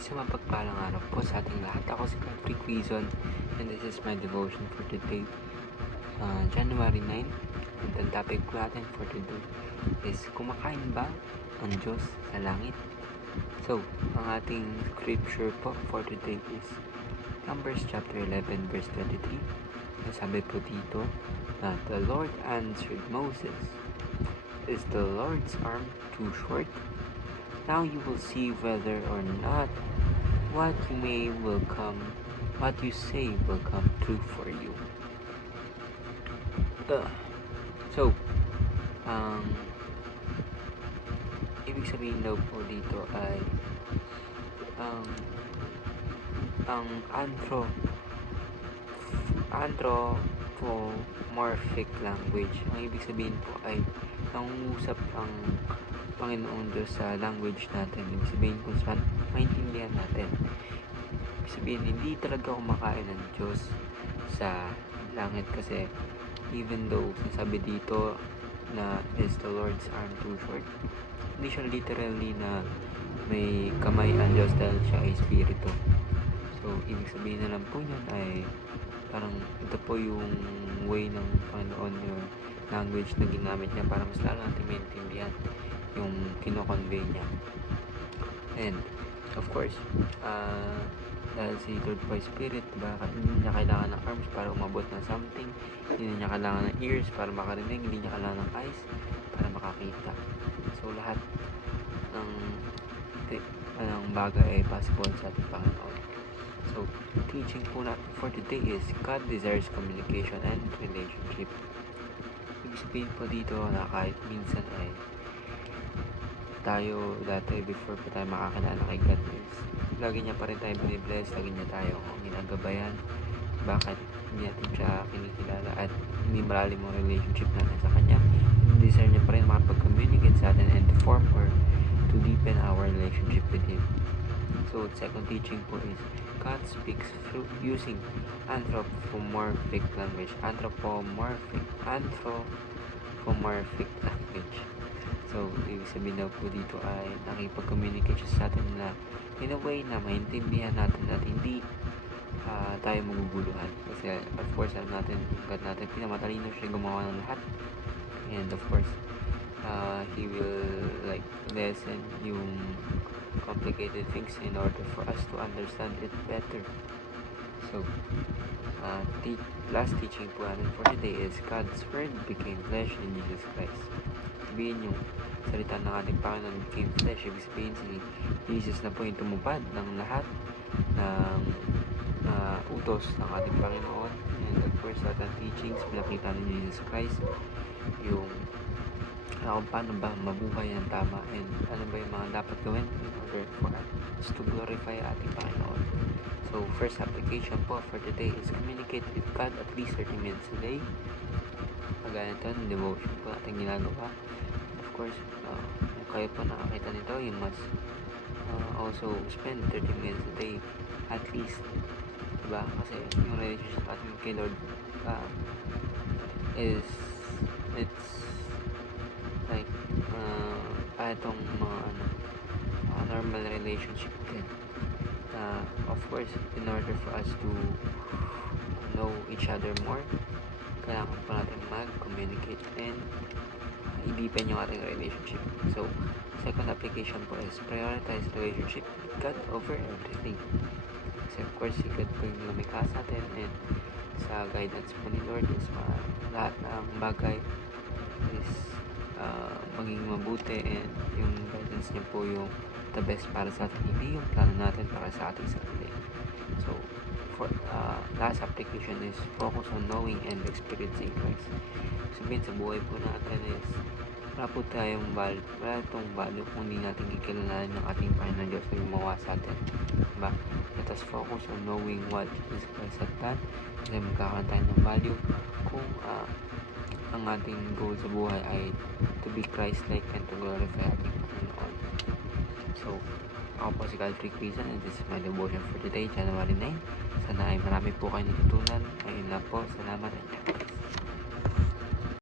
Isang mapagpalang araw po sa ating lahat. Ako si Patrick Quizon and this is my devotion for today, uh, January 9. And ang topic po natin for today is kumakain ba ang Diyos sa langit? So, ang ating scripture po for today is Numbers chapter 11 verse 23. Nasabi po dito na the Lord answered Moses, Is the Lord's arm too short? Now you will see whether or not what you may will come, what you say will come true for you. Uh, so, ang ibig sabihin daw po dito ay ang ang anthro anthropomorphic language. Ang ibig sabihin po ay nangungusap ang Panginoon Diyos sa language natin. Ibig sabihin kung saan maintindihan natin. Ibig sabihin, hindi talaga kumakain ng Diyos sa langit kasi even though sinasabi dito na is the Lord's arm too short, hindi siya literally na may kamay ang Diyos dahil siya ay spirito. So, ibig sabihin na lang po niyan ay parang ito po yung way ng Panginoon yung language na ginamit niya para mas lalo natin maintindihan yung kino-convey niya. And, of course, uh, dahil si Lord ay Spirit, diba, hindi niya kailangan ng arms para umabot ng something, hindi niya kailangan ng ears para makarinig, hindi niya kailangan ng eyes para makakita. So, lahat ng, ng bagay ay possible sa ating Panginoon. So, teaching po natin for today is God desires communication and relationship. Ibig sabihin po dito na kahit minsan ay tayo dati before pa tayo makakilala kay God is lagi niya pa rin tayo binibless, lagi niya tayo ginagabayan. Bakit hindi natin siya kinikilala at hindi malalim ang relationship natin sa kanya? Desire niya pa rin makapag-communicate sa atin and to form or to deepen our relationship with Him. So second teaching po is God speaks through using anthropomorphic language. Anthropomorphic anthropomorphic language So, ibig sabihin daw po dito ay nakipag-communicate sa atin na in a way na maintindihan natin at hindi uh, tayo maguguluhan. Kasi, of course, alam natin, God natin, pinamatalino siya gumawa ng lahat. And, of course, uh, He will, like, lessen yung complicated things in order for us to understand it better. So, uh, te- last teaching po natin for today is God's Word became flesh in Jesus Christ. Sabihin yung salita ng ating Panginoon became flesh. Ibig sabihin si Jesus na po yung tumupad ng lahat ng uh, utos ng ating Panginoon. And of course, lahat ng teachings, pinakita ni Jesus Christ yung kung paano ba mabuhay ng tama and ano ba yung mga dapat gawin in order for us to glorify ating Panginoon. So, first application po for today is communicate with God at least 30 minutes a day. Kagaya nito, devotion po natin ginagawa. Of course, uh, kung kayo po nakakita nito, you must uh, also spend 30 minutes a day at least. Diba? Kasi yung relationship natin kay Lord uh, is it's like uh, itong mga ano, uh, normal relationship din uh, of course, in order for us to know each other more, kailangan po natin mag-communicate and i-deepen yung ating relationship. So, second application po is prioritize relationship with God over everything. Kasi of course, si God po yung lumikha sa atin and sa guidance po ni Lord is ma lahat ng bagay is uh, maging mabuti and yung guidance niya po yung the best para sa atin, hindi yung plano natin para sa ating sarili. So, for uh, last application is focus on knowing and experiencing Christ. Sabihin sa buhay po natin is wala po tayong value, wala itong value kung hindi natin kikilalanin ng ating Panginoon Diyos na gumawa sa atin. Diba? Let us focus on knowing what Jesus Christ has done. Kasi magkakaroon tayo ng value kung uh, ang ating goal sa buhay ay to be Christ-like and to glorify ating Panginoon. So, ako po si Caltrick Quizan and this is my devotion for today, January 9. Sana ay marami po kayo natutunan. Ayun lang po. Salamat.